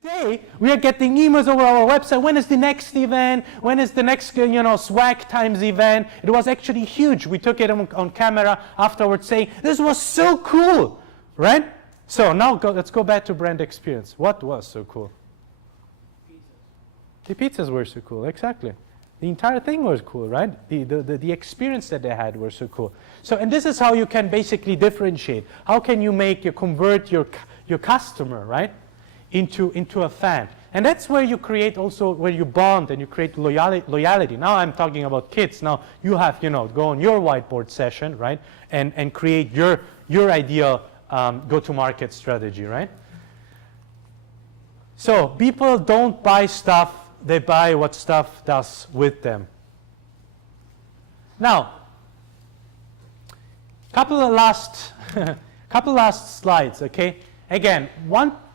Today, we are getting emails over our website. When is the next event? When is the next, swag times event? It was actually huge. We took it on camera afterwards saying, this was so cool, right? So now let's go back to brand experience. What was so cool? Pizzas. The pizzas were so cool, exactly. The entire thing was cool, right? The experience that they had were so cool. So, and this is how you can basically differentiate. How can you convert your customer, right? Into a fan. And that's where you create also, where you bond and you create loyalty. Now I'm talking about kids. Now you have, go on your whiteboard session, right? And create your ideal go-to-market strategy, right? So people don't buy stuff, they buy what stuff does with them. Now, couple of last slides, okay? Again,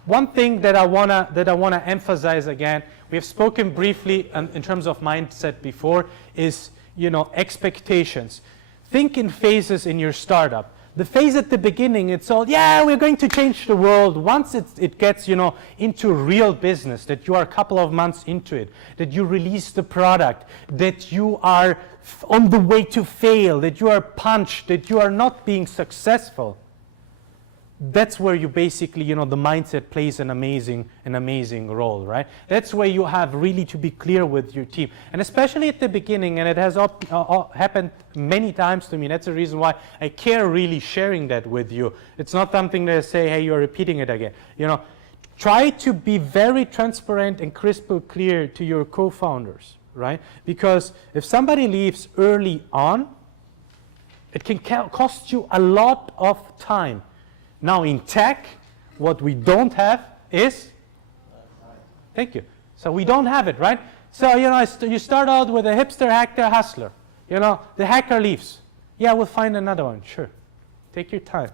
one thing that I wanna emphasize again, we have spoken briefly in terms of mindset before, is expectations. Think in phases in your startup. The phase at the beginning, it's all, yeah, we're going to change the world. Once it gets into real business, that you are a couple of months into it, that you release the product, that you are on the way to fail, that you are punched, that you are not being successful. That's where you basically, the mindset plays an amazing role, right? That's where you have really to be clear with your team. And especially at the beginning, and it has happened many times to me, that's the reason why I care really sharing that with you. It's not something that I say, hey, you're repeating it again. Try to be very transparent and crystal clear to your co-founders, right? Because if somebody leaves early on, it can cost you a lot of time. Now in tech, what we don't have is, thank you. So we don't have it, right? So, you start out with a hipster, hacker, hustler. The hacker leaves. Yeah, we'll find another one, sure. Take your time.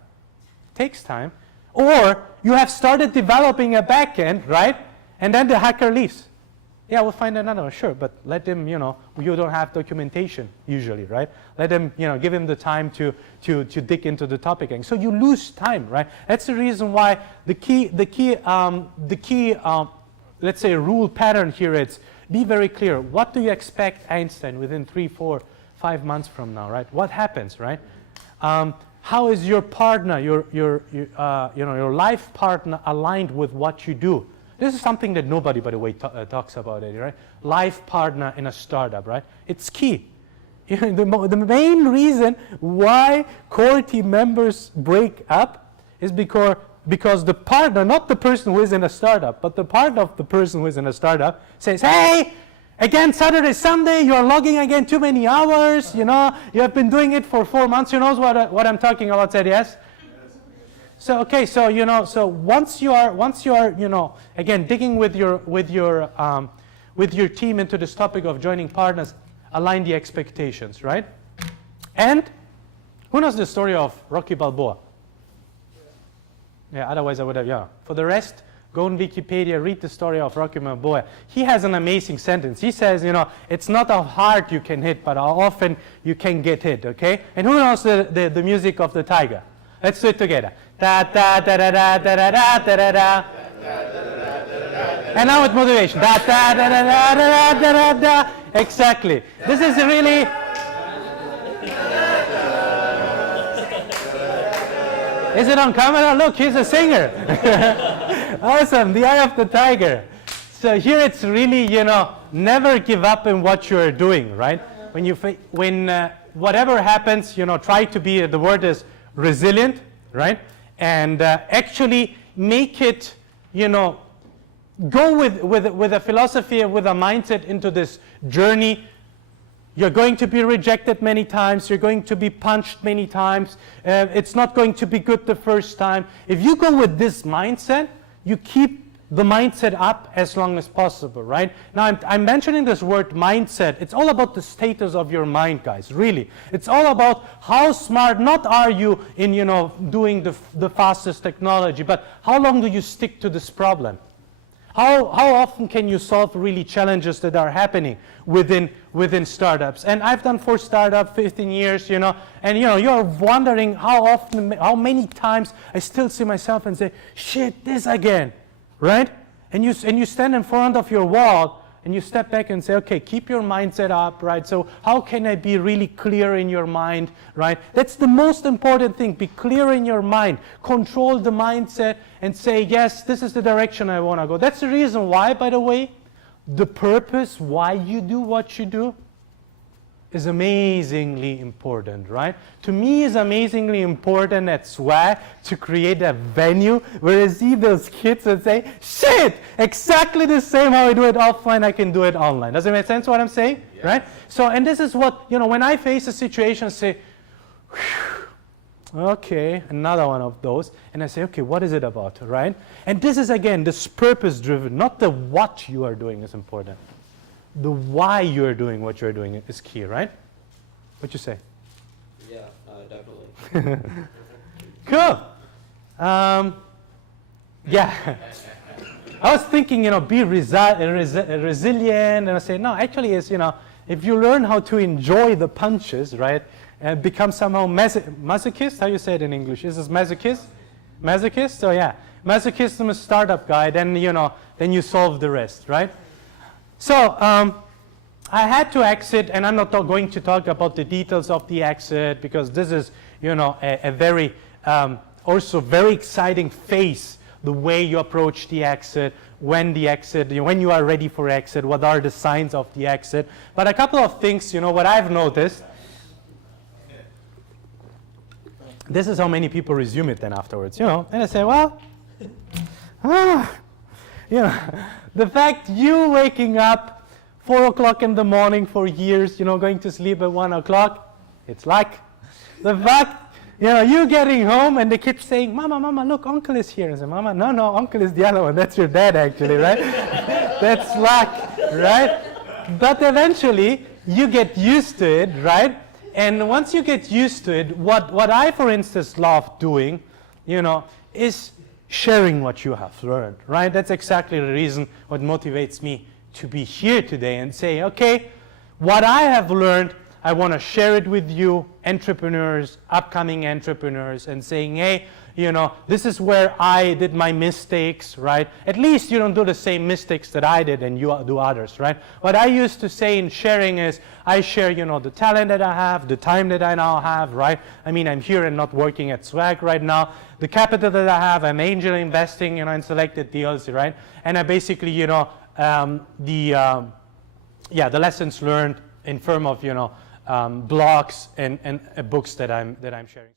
It takes time. Or you have started developing a backend, right? And then the hacker leaves. Yeah, we'll find another one, sure, but let them, you don't have documentation usually, right? Let them, give him the time to dig into the topic. And so you lose time, right? That's the reason why the key, let's say rule pattern here is be very clear. What do you expect Einstein within 3, 4, 5 months from now, right? What happens, right? How is your partner, your life partner aligned with what you do? This is something that nobody, by the way, talks about it, right? Life partner in a startup, right? It's key. The main reason why core team members break up is because the partner, not the person who is in a startup, but the partner of the person who is in a startup says, hey, again, Saturday, Sunday, you're logging again too many hours, you have been doing it for 4 months. You know what I'm talking about, said yes? So okay, so so once you are again digging with your team into this topic of joining partners, align the expectations, right? And who knows the story of Rocky Balboa? Yeah, otherwise I would have, yeah. For the rest, go on Wikipedia, read the story of Rocky Balboa. He has an amazing sentence. He says, it's not how hard you can hit, but how often you can get hit, okay? And who knows the music of the tiger? Let's do it together. Da da da da da da da da da da. And now with motivation. Da da da da da da da da da. Exactly. This is really. Is it on camera? Look, he's a singer. Awesome. The eye of the tiger. So here it's really, never give up in what you're doing, right? When whatever happens, try to be. The word is resilient, right? And actually make it, go with a philosophy, with a mindset into this journey. You're going to be rejected many times. You're going to be punched many times. It's not going to be good the first time. If you go with this mindset, you keep the mindset up as long as possible, right? Now, I'm mentioning this word mindset. It's all about the status of your mind, guys, really. It's all about how smart, not are you in, doing the fastest technology, but how long do you stick to this problem? How often can you solve really challenges that are happening within startups? And I've done 4 startups, 15 years, and you're wondering how many times I still see myself and say, shit, this again. Right? And you stand in front of your wall and you step back and say, okay, keep your mindset up, right? So how can I be really clear in your mind, right? That's the most important thing. Be clear in your mind. Control the mindset and say, yes, this is the direction I want to go. That's the reason why, by the way, the purpose why you do what you do is amazingly important, right? To me, it's amazingly important at SWAG to create a venue where I see those kids and say, shit, exactly the same how I do it offline, I can do it online. Does it make sense what I'm saying? Yeah. Right? So, and this is what, you know, when I face a situation, say, okay, another one of those, and I say, okay, what is it about, right? And this is, again, this purpose-driven, not the what you are doing is important. The why you're doing what you're doing is key, right? What you say? Yeah, definitely. Cool. Yeah. I was thinking, you know, be resilient, and I say, no, actually, it's, you know, if you learn how to enjoy the punches, right, and become somehow masochist, how you say it in English? Is this masochist? Masochist? So yeah, masochism is startup guy, then, you know, then you solve the rest, right? So I had to exit, and I'm not going to talk about the details of the exit because this is, you know, a very, also very exciting phase, the way you approach the exit, when the exit, when you are ready for exit, what are the signs of the exit. But a couple of things, you know, what I've noticed, this is how many people resume it then afterwards, you know, and I say, well, you know, the fact you waking up 4 o'clock in the morning for years, you know, going to sleep at 1 o'clock, it's luck. The fact, you know, you getting home and the kids saying, Mama, Mama, look, Uncle is here. I say, Mama, no, no, Uncle is the other one. That's your dad, actually, right? That's luck, right? But eventually, you get used to it, right? And once you get used to it, what I, for instance, love doing, you know, is sharing what you have learned, right? That's exactly the reason what motivates me to be here today and say, okay, what I have learned, I want to share it with you, entrepreneurs, upcoming entrepreneurs, and saying, hey, you know, this is where I did my mistakes, right? At least you don't do the same mistakes that I did and you do others, right? What I used to say in sharing is, I share, you know, the talent that I have, the time that I now have, right? I mean, I'm here and not working at SWAG right now. The capital that I have, I'm angel investing, you know, in selected deals, right? And I basically, you know, the lessons learned in form of, you know, blogs and books that I'm sharing.